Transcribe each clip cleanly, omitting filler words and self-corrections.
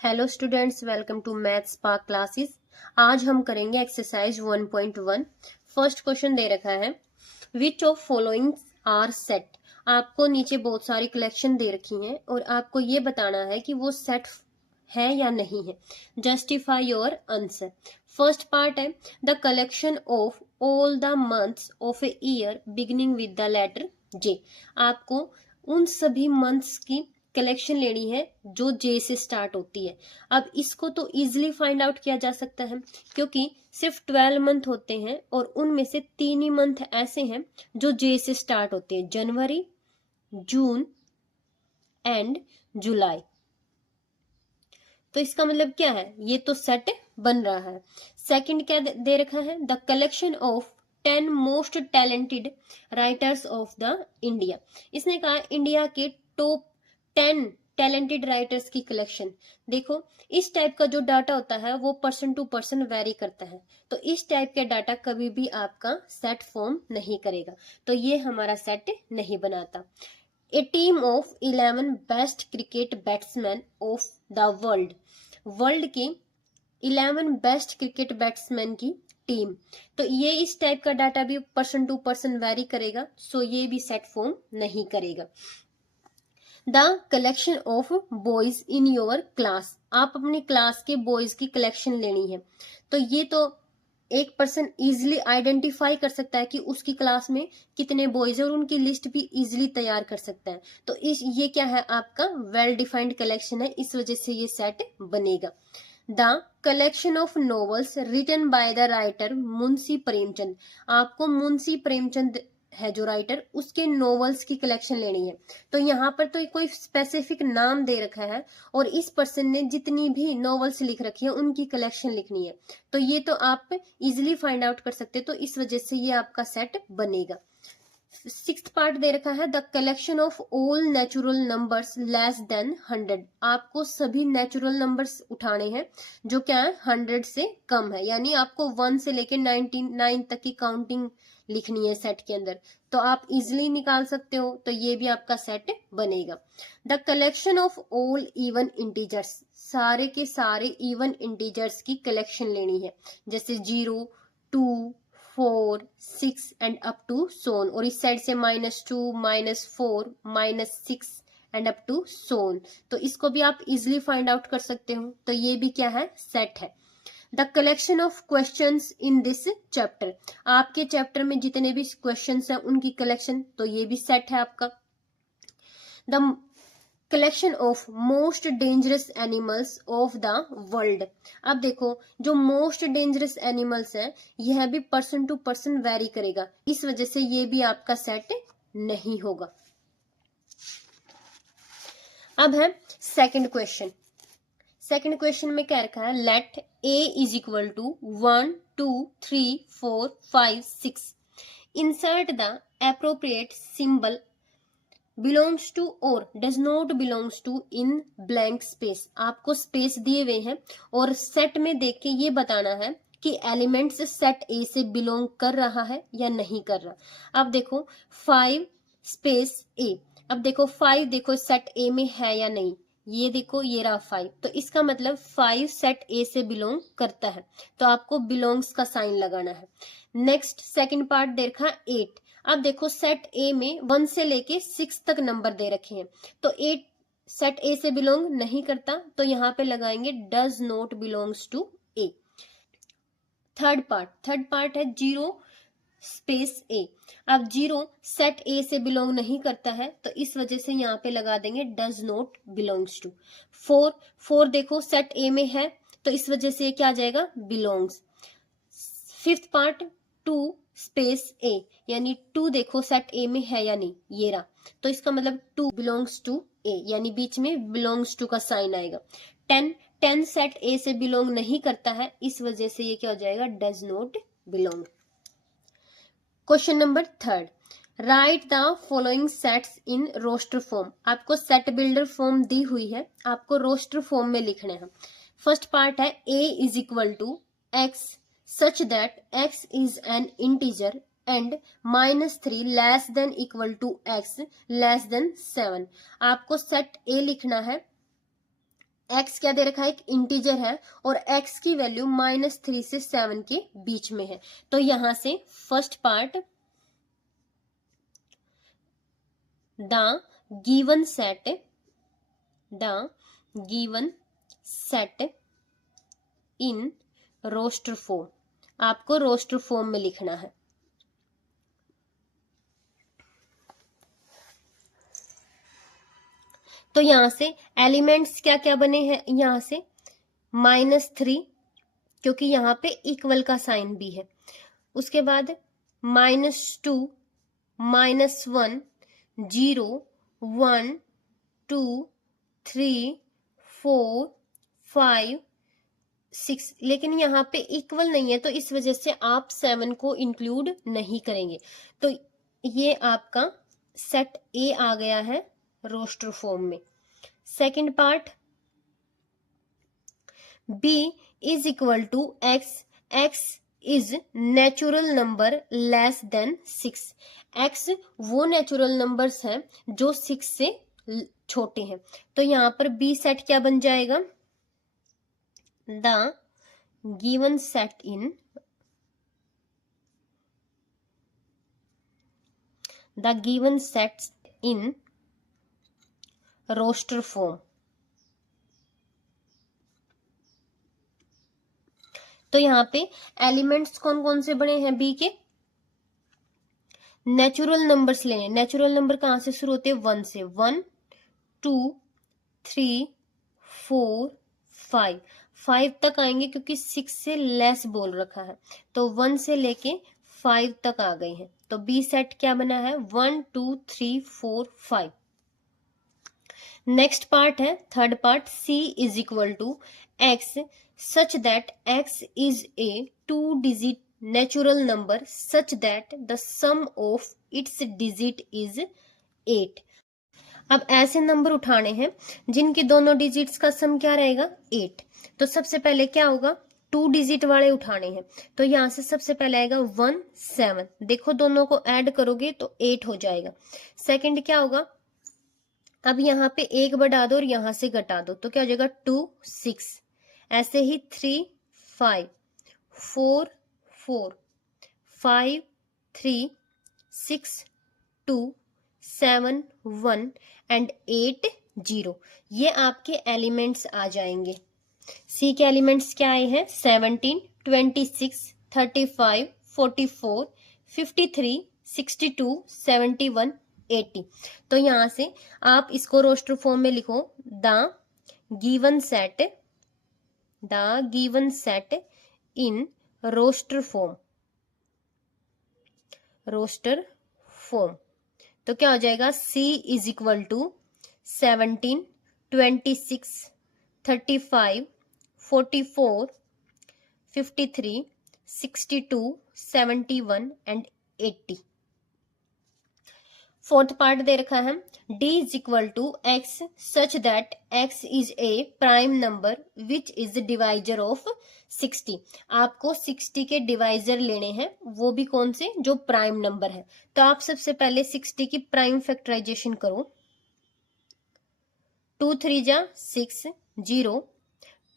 Hello students, welcome to maths spark classes. आज हम करेंगे एक्सरसाइज 1.1। फर्स्ट क्वेश्चन दे रखा है, which of following are set. आपको नीचे बहुत सारी कलेक्शन दे रखी हैं और आपको ये बताना है कि वो सेट है या नहीं है। Justify your answer. First part है, the collection of all the months of a year beginning with the letter J. आपको उन सभी मंथ्स की कलेक्शन लेनी है जो जे से स्टार्ट होती है। अब इसको तो इजीली फाइंड आउट किया जा सकता है क्योंकि सिर्फ 12 मंथ होते हैं और उनमें से 3 ही मंथ ऐसे हैं जो जे से स्टार्ट होते हैं, जनवरी, जून एंड जुलाई। तो इसका मतलब क्या है, ये तो सेट बन रहा है। सेकंड क्या दे रखा है, the collection of 10 most talented writers of the India. इसने कहा इंडिया के टॉप 10 टैलेंटेड राइटर्स की कलेक्शन। देखो, इस टाइप का जो डाटा होता है वो पर्सन टू पर्सन वेरी करता है, तो इस टाइप के डाटा कभी भी आपका सेट फॉर्म नहीं करेगा, तो ये हमारा सेट नहीं बनाता। A team of 11 best cricket batsmen of the world। World के 11 बेस्ट क्रिकेट बैट्समैन की टीम। तो ये इस टाइप का डाटा भी पर्सन टू पर्सन वेरी करेगा, सो ये भी सेट फॉर्म नहीं करेगा। The collection of boys in your class. आप अपनी क्लास के बॉयज की कलेक्शन लेनी है, तो ये तो एक पर्सन इजिली आइडेंटिफाई कर सकता है कि उसकी क्लास में कितने बॉयज है और उनकी लिस्ट भी इजिली तैयार कर सकता है। तो ये क्या है, आपका वेल डिफाइंड कलेक्शन है, इस वजह से ये सेट बनेगा। The collection of novels written by the writer Munshi Premchand. आपको मुंशी प्रेमचंद है जो राइटर, उसके नॉवेल्स की कलेक्शन लेनी है। तो यहाँ पर तो कोई स्पेसिफिक नाम दे रखा है और इस पर्सन ने जितनी भी नॉवेल्स लिख रखी है उनकी कलेक्शन लिखनी है, तो ये तो आप इजिली फाइंड आउट कर सकते, तो इस वजह से ये आपका सेट बनेगा। सिक्स्थ पार्ट दे रखा है, the collection of all natural numbers less than 100। आपको सभी नेचुरल नंबर्स उठाने हैं जो क्या है 100 से कम है, यानी आपको 1 से लेकर 99 तक की काउंटिंग लिखनी है सेट के अंदर, तो आप इजिली निकाल सकते हो, तो ये भी आपका सेट बनेगा। The collection of all even integers. सारे के सारे इवन इंटीजर्स की कलेक्शन लेनी है, जैसे 0, 2, 4, 6 एंड अप टू सोन, और इस साइड से -2, -4, -6 एंड अप टू सोन। तो इसको भी आप इजिली फाइंड आउट कर सकते हो, तो ये भी क्या है, सेट है। The collection of questions in this chapter. आपके चैप्टर में जितने भी क्वेश्चंस हैं उनकी कलेक्शन, तो ये भी सेट है आपका। The collection of most dangerous animals of the world. अब देखो, जो मोस्ट डेंजरस एनिमल्स हैं यह भी पर्सन टू पर्सन वेरी करेगा, इस वजह से ये भी आपका सेट नहीं होगा। अब है सेकंड क्वेश्चन। सेकंड क्वेश्चन में क्या रखा है, let a is equal to 1, 2, 3, 4, 5, 6। Insert the appropriate symbol belongs to और does not belongs to in blank space. आपको स्पेस दिए हुए हैं और सेट में देख के ये बताना है कि एलिमेंट्स सेट ए से बिलोंग कर रहा है या नहीं कर रहा। अब देखो 5 स्पेस ए, अब देखो 5 देखो सेट ए में है या नहीं, ये देखो ये रहा 5, तो इसका मतलब 5 सेट ए से बिलोंग करता है, तो आपको बिलोंग्स का साइन लगाना है। नेक्स्ट सेकंड पार्ट दे रखा 8। अब देखो सेट ए में 1 से लेके 6 तक नंबर दे रखे हैं, तो 8 सेट ए से बिलोंग नहीं करता, तो यहाँ पे लगाएंगे does not belongs to A. Third part है 0 स्पेस ए। अब 0 सेट ए से बिलोंग नहीं करता है, तो इस वजह से यहाँ पे लगा देंगे डज नॉट बिलोंग्स टू। 4 देखो सेट ए में है, तो इस वजह से क्या आ जाएगा, बिलोंग्स। फिफ्थ पार्ट 2 स्पेस ए, यानी 2 देखो सेट ए में है या नहीं, ये रहा, तो इसका मतलब 2 बिलोंग्स टू ए, यानी बीच में बिलोंग्स टू का साइन आएगा। 10 सेट ए से बिलोंग नहीं करता है, इस वजह से ये क्या हो जाएगा, does not belong. Question number third, write the following sets in roster form. आपको सेट बिल्डर फॉर्म दी हुई है, आपको रोस्टर फॉर्म में लिखने हैं। फर्स्ट पार्ट है a is equal to x such that x is an integer and -3 less than equal to x less than 7। आपको सेट a लिखना है x क्या दे रखा है, एक इंटीजर है और x की वैल्यू -3 से 7 के बीच में है। तो यहां से first part, the given set in roster form, आपको रोस्टर फॉर्म में लिखना है। तो यहां से एलिमेंट्स क्या क्या बने हैं, यहां से -3 क्योंकि यहां पे इक्वल का साइन भी है, उसके बाद -2, -1, 0, 1, 2, 3, 4, 5, 6, लेकिन यहाँ पे इक्वल नहीं है तो इस वजह से आप 7 को इंक्लूड नहीं करेंगे। तो ये आपका सेट ए आ गया है रोस्टर फॉर्म में। Second part, b is equal to x is natural number less than 6। x वो नेचुरल नंबर्स हैं जो 6 से छोटे हैं। तो यहां पर b सेट क्या बन जाएगा, the given set in roster form. तो यहाँ पे एलिमेंट्स कौन कौन से बने हैं बी के, नेचुरल नंबर्स लेने। नेचुरल नंबर कहां से शुरू होते हैं, 1 से। 1, 2, 3, 4, 5, 5 तक आएंगे क्योंकि 6 से लेस बोल रखा है, तो 1 से लेके 5 तक आ गए हैं। तो बी सेट क्या बना है, 1, 2, 3, 4, 5। नेक्स्ट पार्ट है third part, c is equal to x such that x is a 2-digit natural number such that the sum of its digit is 8। अब ऐसे नंबर उठाने हैं जिनके दोनों डिजिट्स का सम क्या रहेगा, 8। तो सबसे पहले क्या होगा, 2 डिजिट वाले उठाने हैं। तो यहां से सबसे पहले आएगा 1, 7, देखो दोनों को ऐड करोगे तो 8 हो जाएगा। सेकंड क्या होगा, अब यहाँ पे 1 बढ़ा दो और यहां से घटा दो तो क्या हो जाएगा, 2, 6। ऐसे ही 3, 5, 4, 4, 5, 3, 6, 2, 7, 1 एंड 8, 0। ये आपके एलिमेंट्स आ जाएंगे। सी के एलिमेंट्स क्या आए हैं, 17, 26, 35, 44, 53, 62, 71, 80। तो यहां से आप इसको रोस्टर फॉर्म में लिखो, the given set in roster form. तो क्या हो जाएगा, C is equal to 17, 26, 35, 44, 53, 62, 71 and 80। Fourth part दे रखा है, d is equal to x such that x is a prime number which is divisor of 60। आपको 60 के डिवाइजर लेने हैं, वो भी कौन से, जो प्राइम नंबर है। तो आप सबसे पहले 60 की प्राइम फैक्टराइजेशन करो। 2 3 जा 6, 0,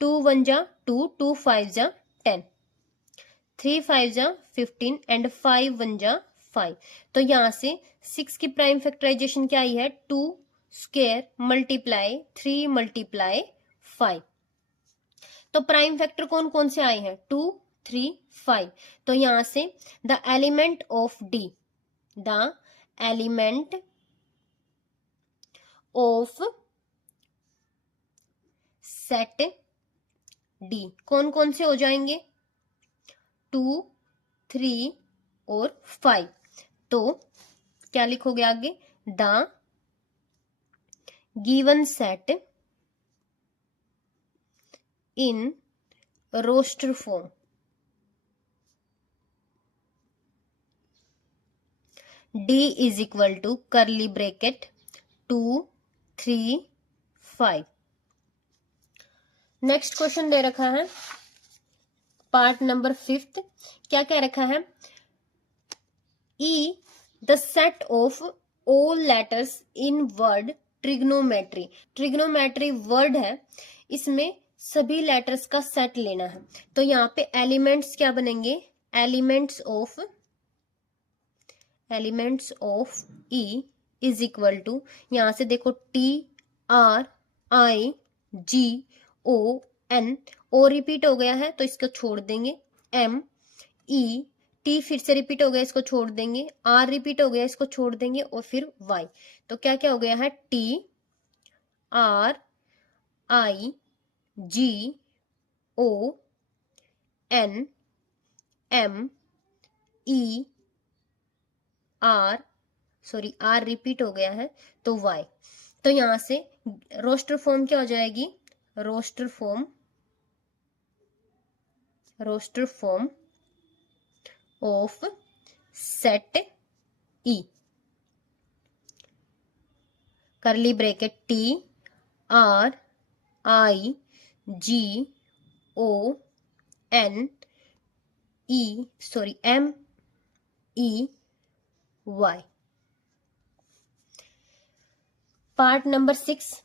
2 1 जा 2, 2 5 जा 10, 3 5 जा 15 एंड 5 1 जा 5। तो यहां से 6 की प्राइम फैक्टराइजेशन क्या आई है, 2 स्क्वायर मल्टीप्लाई 3 मल्टीप्लाई 5। तो प्राइम फैक्टर कौन कौन से आए हैं, 2, 3, 5। तो यहां से the element of set D कौन कौन से हो जाएंगे, 2, 3 और 5। तो क्या लिखोगे आगे, the given set in roster form. d is equal to curly bracket 2, 3, 5। Next question दे रखा है पार्ट नंबर 5। क्या कह रखा है, E the set of all letters in word trigonometry. Trigonometry word है, इसमें सभी लेटर्स का सेट लेना है। तो यहाँ पे एलिमेंट्स क्या बनेंगे, elements of E is equal to, यहां से देखो TRIGON, ओ रिपीट हो गया है तो इसको छोड़ देंगे, MET फिर से रिपीट हो गया, इसको छोड़ देंगे, R रिपीट हो गया, इसको छोड़ देंगे, और फिर Y। तो क्या क्या हो गया है, R रिपीट हो गया है तो Y। तो यहां से रोस्टर फॉर्म क्या हो जाएगी, roster form of set E, curly bracket MEY। Part number 6,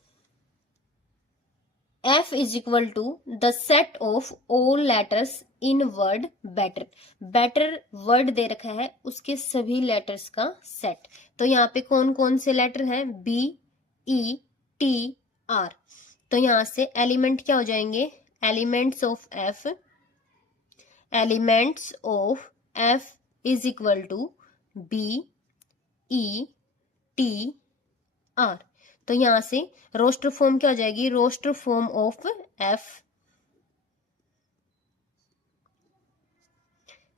F is equal to the set of all letters in word better. Better word दे रखा है, उसके सभी लेटर्स का सेट। तो यहाँ पे कौन कौन से लेटर हैं, BETR। तो यहां से एलिमेंट क्या हो जाएंगे, elements of F is equal to BETR। तो यहां से रोस्टर फॉर्म क्या हो जाएगी, roster form of F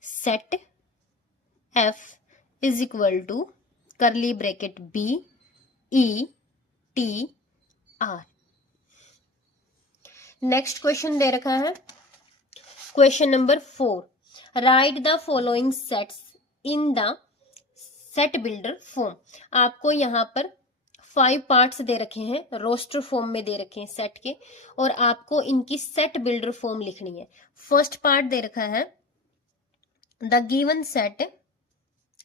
set F is equal to curly bracket BETR। Next question दे रखा है, question number 4, write the following sets in the set builder form. आपको यहाँ पर 5 पार्ट्स दे रखे हैं, रोस्टर फॉर्म में दे रखे हैं सेट के, और आपको इनकी सेट बिल्डर फॉर्म लिखनी है। फर्स्ट पार्ट दे रखा है द गिवन सेट,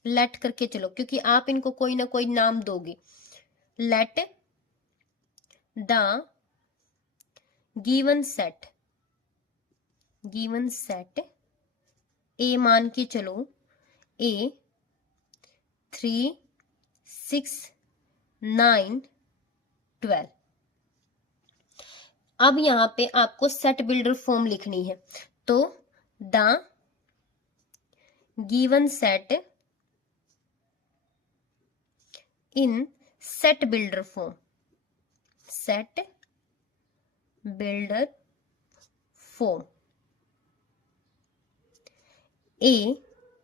लेट करके चलो क्योंकि आप इनको कोई ना कोई नाम दोगे। लेट द गिवन सेट ए मान के चलो, A 3 6 9 12। अब यहां पे आपको सेट बिल्डर फॉर्म लिखनी है। तो the given set in set builder form, A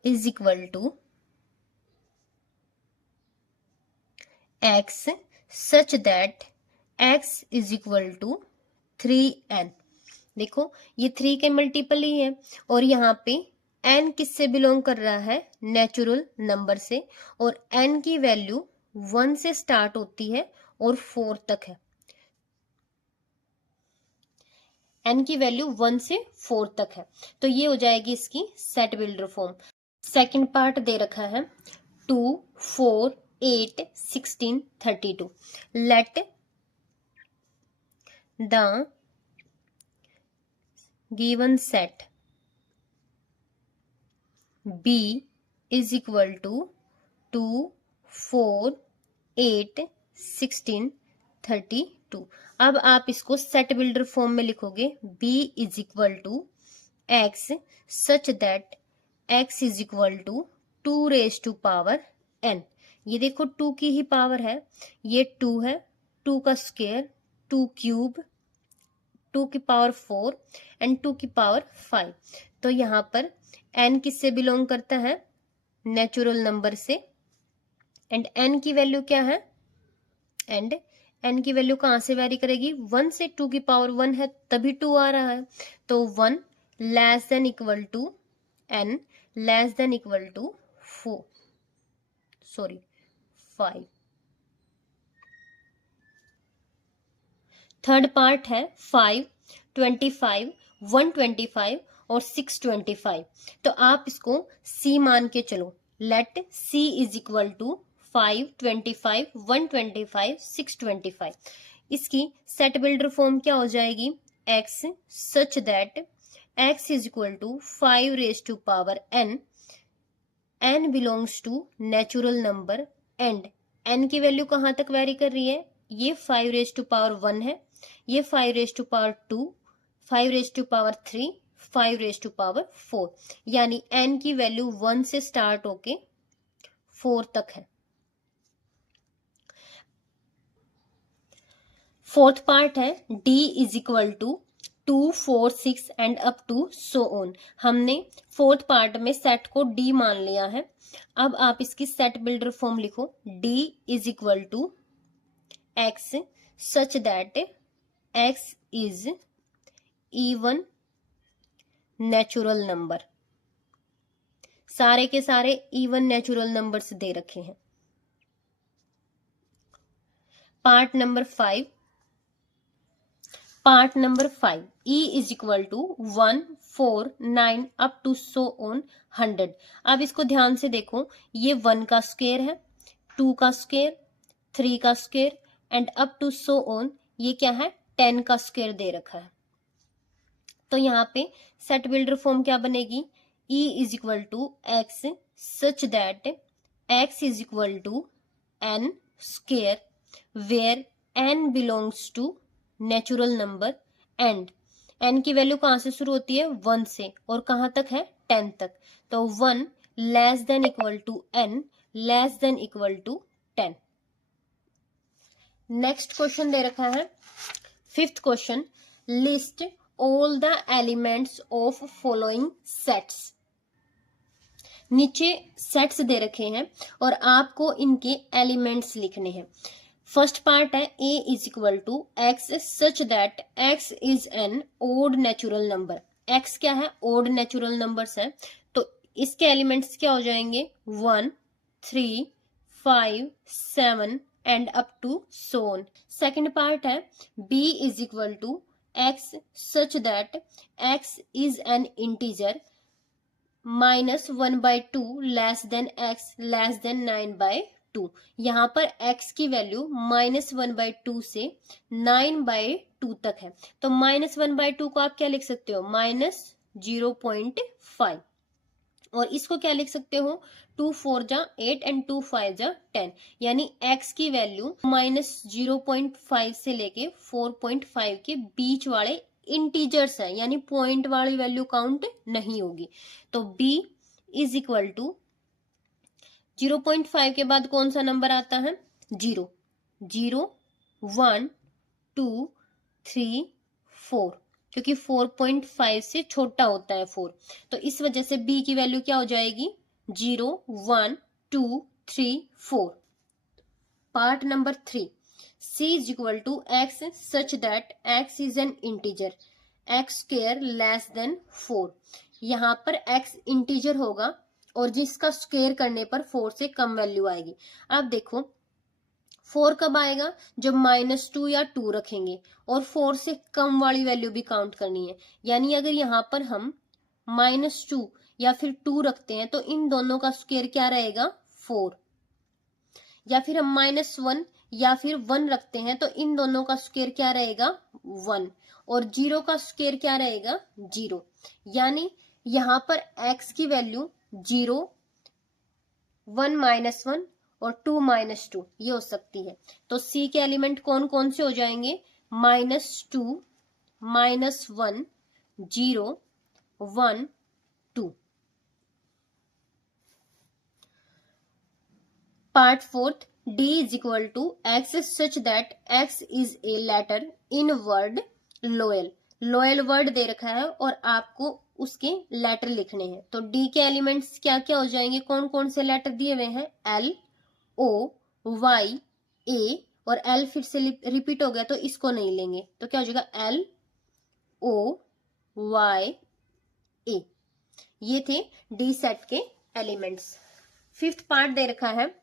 is equal to X such that X is equal to 3n। देखो ये 3 के मल्टीपल ही है, और यहाँ पे n किससे बिलोंग कर रहा है, नेचुरल नंबर से, और n की वैल्यू 1 से स्टार्ट होती है और 4 तक है। n की वैल्यू 1 से 4 तक है। तो ये हो जाएगी इसकी set builder form. Second part दे रखा है 2 4 8 16 32। Let the given set B is equal to 2 4 8 16 32। अब आप इसको सेट बिल्डर फॉर्म में लिखोगे, B is equal to X such that X is equal to 2 raise to power n। ये देखो 2 की ही पावर है, ये 2 है, 2 का स्क्वायर 2 क्यूब 2 की पावर 4 एंड 2 की पावर 5। तो यहाँ पर n किससे बिलोंग करता है, नेचुरल नंबर से, एंड n की वैल्यू क्या है, एंड n की वैल्यू कहाँ से वेरी करेगी, 1 से 2 की पावर 1 है तभी 2 आ रहा है। तो 1 less than equal to n less than equal to 5। Third part है 5 25 125 और 625। तो आप इसको C मान के चलो, let C is equal to 5, 25, 125, 625। इसकी सेट बिल्डर फॉर्म क्या हो जाएगी? x such that x is equal to 5 raise to power n, n belongs to natural number and n की वैल्यू कहाँ तक वेरी कर रही है? ये 5 रेज टू पावर 1 है, ये 5 raise to power 2, 5 raise to power 3, 5 raise to power 4, यानी n की वैल्यू 1 से स्टार्ट होके 4 तक है। फोर्थ पार्ट है d is equal to 2, 4, 6 and up to so on. हमने फोर्थ पार्ट में सेट को d मान लिया है। अब आप इसकी सेट बिल्डर फॉर्म लिखो, d is equal to x such that x is even natural number. सारे के सारे इवन नेचुरल नंबर्स दे रखे हैं। Part number 5, e is equal to 1, 4, 9 up to so on 100। अब इसको ध्यान से देखो, ये 1 का स्क्वायर है, 2 का स्क्वायर, 3 का square and up to so on ये क्या है? 10 का स्क्वायर दे रखा है। तो यहाँ पे सेट बिल्डर फॉर्म क्या बनेगी? e is equal to x such that x is equal to n square where n belongs to natural number and n की वैल्यू कहाँ से शुरू होती है? 1 से, और कहाँ तक है? 10 तक। तो 1 less than equal to n less than equal to 10। Next question दे रखा है 5th question, list all the elements of following sets. नीचे सेट्स दे रखे हैं और आपको इनके एलिमेंट्स लिखने हैं। फर्स्ट पार्ट है a is equal to x such that x is an odd natural number. x क्या है? ओड नेचुरल नंबर्स है, तो इसके एलिमेंट्स क्या हो जाएंगे? 1, 3, 5, 7 and up to so on. Second part है b is equal to x such that x is an integer -1/2 less than x less than 9/2। यहाँ पर x की वैल्यू -1/2 से 9/2 तक है, तो -1/2 को आप क्या लिख सकते हो? -0.5। और इसको क्या लिख सकते हो? 2 4 जा 8 एंड 2 5 जा 10, यानी x की वैल्यू -0.5 से लेके 4.5 के बीच वाले इंटीजर्स है, यानी पॉइंट वाली वैल्यू काउंट नहीं होगी। तो b इज इक्वल टू 0.5 के बाद कौन सा नंबर आता है? 0, 0, 1, 2, 3, 4, क्योंकि 4.5 से छोटा होता है 4, तो इस वजह से b की वैल्यू क्या हो जाएगी? 0, 1, 2, 3, 4। Part number 3, c is equal to x such that x is an integer x square less than 4। यहाँ पर x इंटीजर होगा और जिसका स्क्वायर करने पर 4 से कम वैल्यू आएगी। अब देखो 4 कब आएगा? जब -2 या 2 रखेंगे और 4 से कम वाली वैल्यू भी काउंट करनी है, यानी अगर यहाँ पर हम -2 या फिर 2 रखते हैं तो इन दोनों का स्क्वायर क्या रहेगा? 4। या फिर हम -1 या फिर 1 रखते हैं तो इन दोनों का स्क्वायर क्या रहेगा? 1। और 0 का स्क्वायर क्या रहेगा? 0। यानी यहाँ पर x की वैल्यू 0, 1 -1 और 2 -2 ये हो सकती है। तो c के एलिमेंट कौन कौन से हो जाएंगे? -2, -1, 0, 1, 2। Part 4th, d is equal to x such that x is a letter in word loyal। Loyal word दे रखा है और आपको उसके लेटर लिखने हैं। तो d के एलिमेंट्स क्या क्या हो जाएंगे? कौन कौन से लेटर दिए हुए हैं? L, O, Y, A, और L फिर से रिपीट हो गया तो इसको नहीं लेंगे, तो क्या हो जाएगा? L, O, Y, A। ये थे d सेट के एलिमेंट्स। 5th पार्ट दे रखा है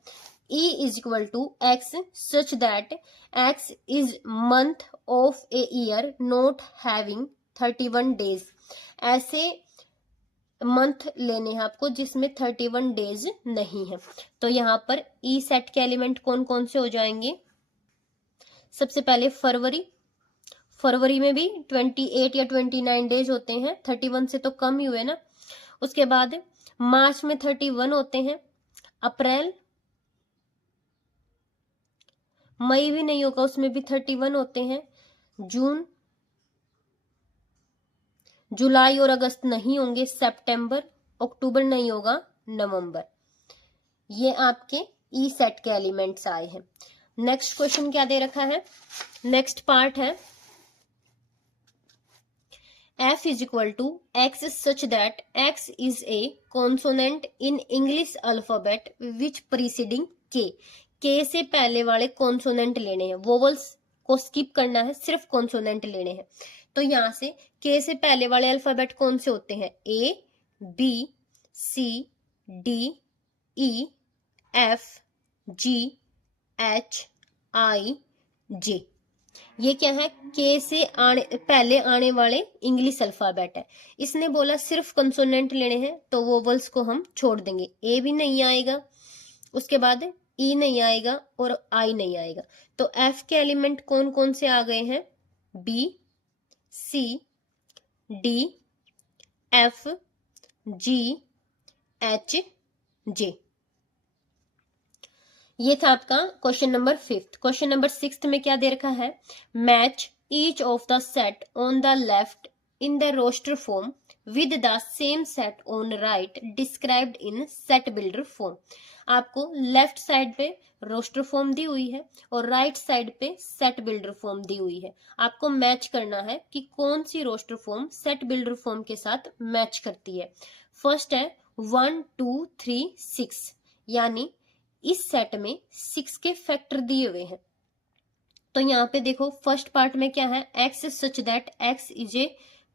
e is equal to x such that x is month of a year not having 31 days। ऐसे मंथ लेने हैं आपको जिसमें 31 डेज नहीं है। तो यहाँ पर ई सेट के एलिमेंट कौन कौन से हो जाएंगे? सबसे पहले फरवरी, फरवरी में भी 28 या 29 डेज होते हैं, 31 से तो कम ही हुए ना। उसके बाद मार्च में 31 होते हैं, अप्रैल, मई भी नहीं होगा, उसमें भी 31 होते हैं, जून, जुलाई और अगस्त नहीं होंगे, सितंबर, अक्टूबर नहीं होगा, नवंबर। ये आपके ई सेट के एलिमेंट्स आए हैं। नेक्स्ट क्वेश्चन क्या दे रखा है? नेक्स्ट पार्ट है f is equal to x such that x is a consonant in English alphabet which preceding k। k से पहले वाले कॉन्सोनेंट लेने हैं, वोवल्स को स्किप करना है, सिर्फ कॉन्सोनेंट लेने हैं। तो यहां से k से पहले वाले अल्फाबेट कौन से होते हैं? a, b, c, d, e, f, g, h, i, j। ये क्या है? के से पहले आने वाले इंग्लिश अल्फाबेट है। इसने बोला सिर्फ कंसोनेंट लेने हैं, तो वोवल्स को हम छोड़ देंगे, ए भी नहीं आएगा, उसके बाद ई नहीं आएगा और आई नहीं आएगा। तो एफ के एलिमेंट कौन कौन से आ गए हैं? बी, सी, डी, एफ, जी, एच, जे। ये था आपका क्वेश्चन नंबर 5। क्वेश्चन नंबर 6 में क्या दे रखा है? Match each of the set on the left in the roster form with the same set on right described in set builder form. आपको left side पे रोस्टर फॉर्म दी हुई है और राइट साइड पे सेट बिल्डर फॉर्म दी हुई है। आपको मैच करना है कि कौन सी roster form set builder form के साथ मैच करती है। फर्स्ट है 1 2 3 6, यानी इस सेट में 6 के फैक्टर दिए हुए हैं। तो यहाँ पे देखो फर्स्ट पार्ट में क्या है? x such that x is a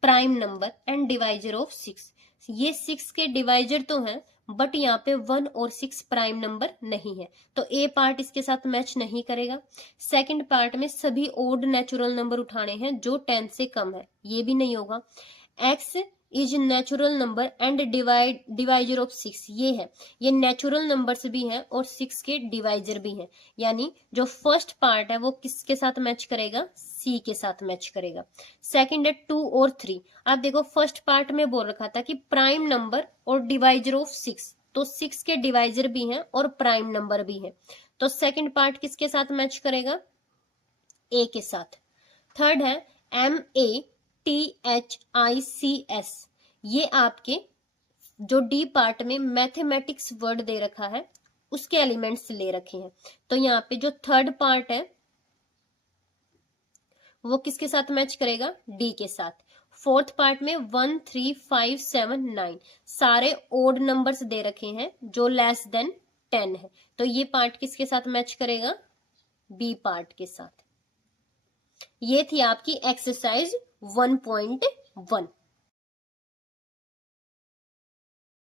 prime number and divisor of 6। ये 6 के डिवाइजर तो हैं, बट यहाँ पे 1 और 6 प्राइम नंबर नहीं है, तो ए पार्ट इसके साथ मैच नहीं करेगा। सेकंड पार्ट में सभी ओड नेचुरल नंबर उठाने हैं जो 10 से कम है, ये भी नहीं होगा। x is natural number and divisor of 6, ये है, ये नेचुरल नंबर्स भी हैं और 6 के डिवाइजर भी हैं, यानी जो फर्स्ट पार्ट है वो किसके साथ मैच करेगा? सी के साथ मैच करेगा। सेकंड है 2 और 3। आप देखो फर्स्ट पार्ट में बोल रखा था कि प्राइम नंबर और डिवाइजर ऑफ 6, तो 6 के डिवाइजर भी हैं और प्राइम नंबर भी है, तो सेकंड पार्ट किसके साथ मैच करेगा? ए के साथ। थर्ड है MATHICS, ये आपके जो डी पार्ट में मैथमेटिक्स वर्ड दे रखा है उसके एलिमेंट्स ले रखे हैं। तो यहाँ पे जो थर्ड पार्ट है वो किसके साथ मैच करेगा? डी के साथ। फोर्थ पार्ट में 1 3 5 7 9 सारे ओड नंबर्स दे रखे हैं जो लेस देन 10 है, तो ये पार्ट किसके साथ मैच करेगा? बी पार्ट के साथ। ये थी आपकी एक्सरसाइज 1.1।